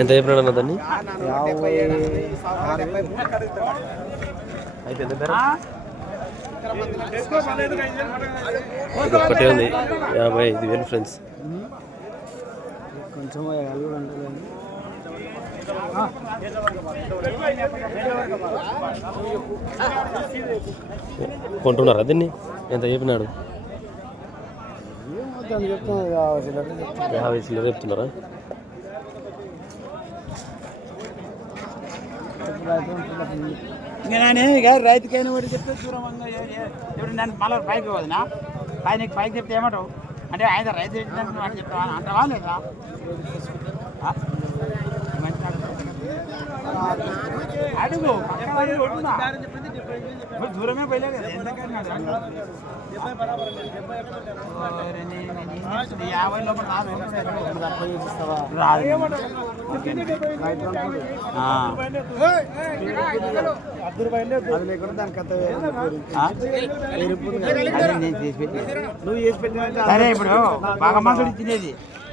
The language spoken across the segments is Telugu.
ఎంత చెప్పినాడు అన్న దాన్ని? అయిపోయింది ఒక్కటే ఉంది. యాభై ఐదు వేలు ఫ్రెండ్స్ కొంచెం కొంటున్నారా దీన్ని? ఎంత చెప్పినాడు? యాభై చిల్లర యాభై చిల్లర చెప్తున్నారా ఇప్పుడు అయితే ఉంటుంది అప్పుడు. ఇంకా నేను ఇక రైతుకైనా ఒకటి చెప్తే దూరంగా ఇప్పుడు నన్ను మళ్ళీ పైకి పోదునా? పై నీకు పైకి చెప్తే ఏమంటావు? అంటే ఆయన రైతు చెప్తాను అని చెప్తావా? అంటావా లేదా ఆ? మంచి అడుగు. దూరమే పోయలే యాభై లోపల. నువ్వు చేసి సరే ఇప్పుడు భగవంతుడు తినేది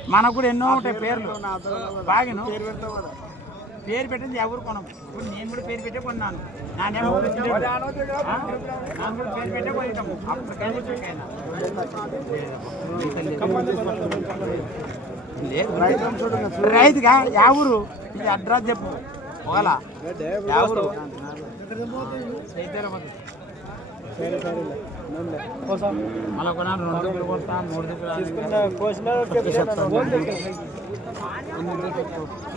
మనకు కూడా ఎన్నో ఉంటాయి పేర్లు. బాగాను పేరు పెడతావు కదా పేరు పెట్టింది ఎవరు కొనం? ఇప్పుడు నేను కూడా పేరు పెట్టే కొన్నాను. నానేమో కూడా పేరు పెట్టే కొనిటాము అప్పటికైనా ఇప్పటికైనా. లేదు. రైతుగా ఊరు? ఇది అడ్రస్ చెప్పు. నూనె. కోసం. మళ్ళా కొనాలి. రెండు రూపాయలు కొడతా మూడు చెప్తాను.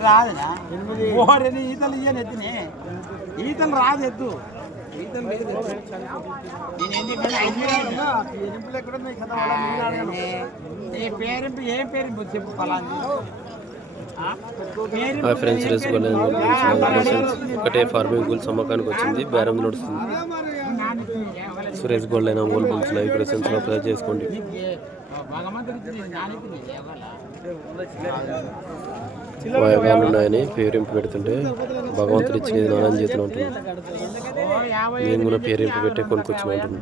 రాదునా ఓరని ఈతలు ఇయ్యను ఎత్తునే. ఈతలు రాదు పేరింపు ఏం పేరింపు చెప్పు ఫ్రెండ్స్ ఒకటే ఫార్మింగ్ గోల్స్ అమ్మకానికి వచ్చింది బేరం నడుస్తుంది. సురేష్ గోల్డ్ అయినా ఓల్ బుల్స్ లైవ్ ప్రెసెన్స్లో ప్లే చేసుకోండి. నీకు వాయగాలు ఉన్నాయని పేరింపు పెడుతుంటే భగవంతుడు ఇచ్చినది నాన్న చేతిలో ఉంటుంది. నేను కూడా పేరింపు పెట్టే కొనుక్కొచ్చిన ఉంటుంది.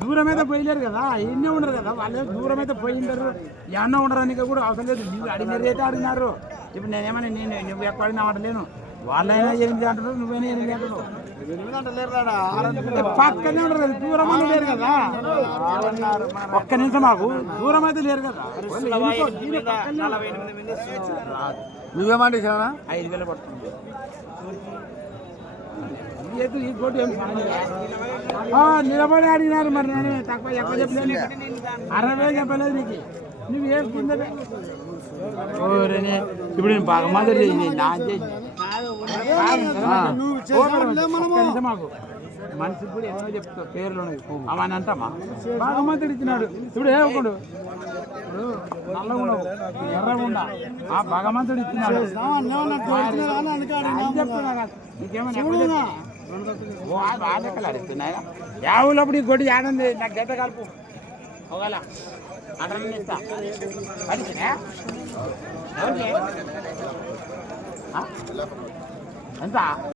దూరం అయితే పోయలేరు కదా ఎన్నో ఉండరు కదా వాళ్ళు దూరం అయితే పోయింటారు ఎన్నో ఉండరు ఉండడానికి కూడా అవసరం లేదు అడిగినారు అయితే అడిగినారు ఇప్పుడు నేనేమన్నా నేను నువ్వు ఎక్కడ అడలేను వాళ్ళైనా ఎనిమిది అంటారు నువ్వైనా ఎనిమిది అంటారు పక్కనే ఉండరు కదా దూరం అని లేరు కదా. ఒక్క నిమిషం మాకు దూరం అయితే లేరు కదా. నువ్వేమంటే చాలా ఐదు వేలు పడుతుంది. నిలబడి అడిగినారు మరి నేను తక్కువ ఎక్కువ చెప్పలేదు. అరవై చెప్పలేదు నీకు. నువ్వు ఏం కింద ఇప్పుడు నేను బాగా మాదిరి నా చేసి మాకు మనిషికి కూడా ఎన్నో చెప్తావు పేర్లు అవన్నీ అంటామా బాగా భగవంతుడు ఇచ్చినాడు ఇప్పుడు ఏమనుకోడు నల్లగుండవు ఎర్రగుండా ఆ? భగవంతుడు ఇచ్చినాడు అని నీకేమైనా ఎక్కువ అడుగుతున్నాయా యావులప్పుడు ఈ గొడ్డు యాడంది నాకు గడ్డ కలుపు ఒకవేళ అట్లా ఇస్తా అడిగినా ఎవరికి? ఆ? ఎంత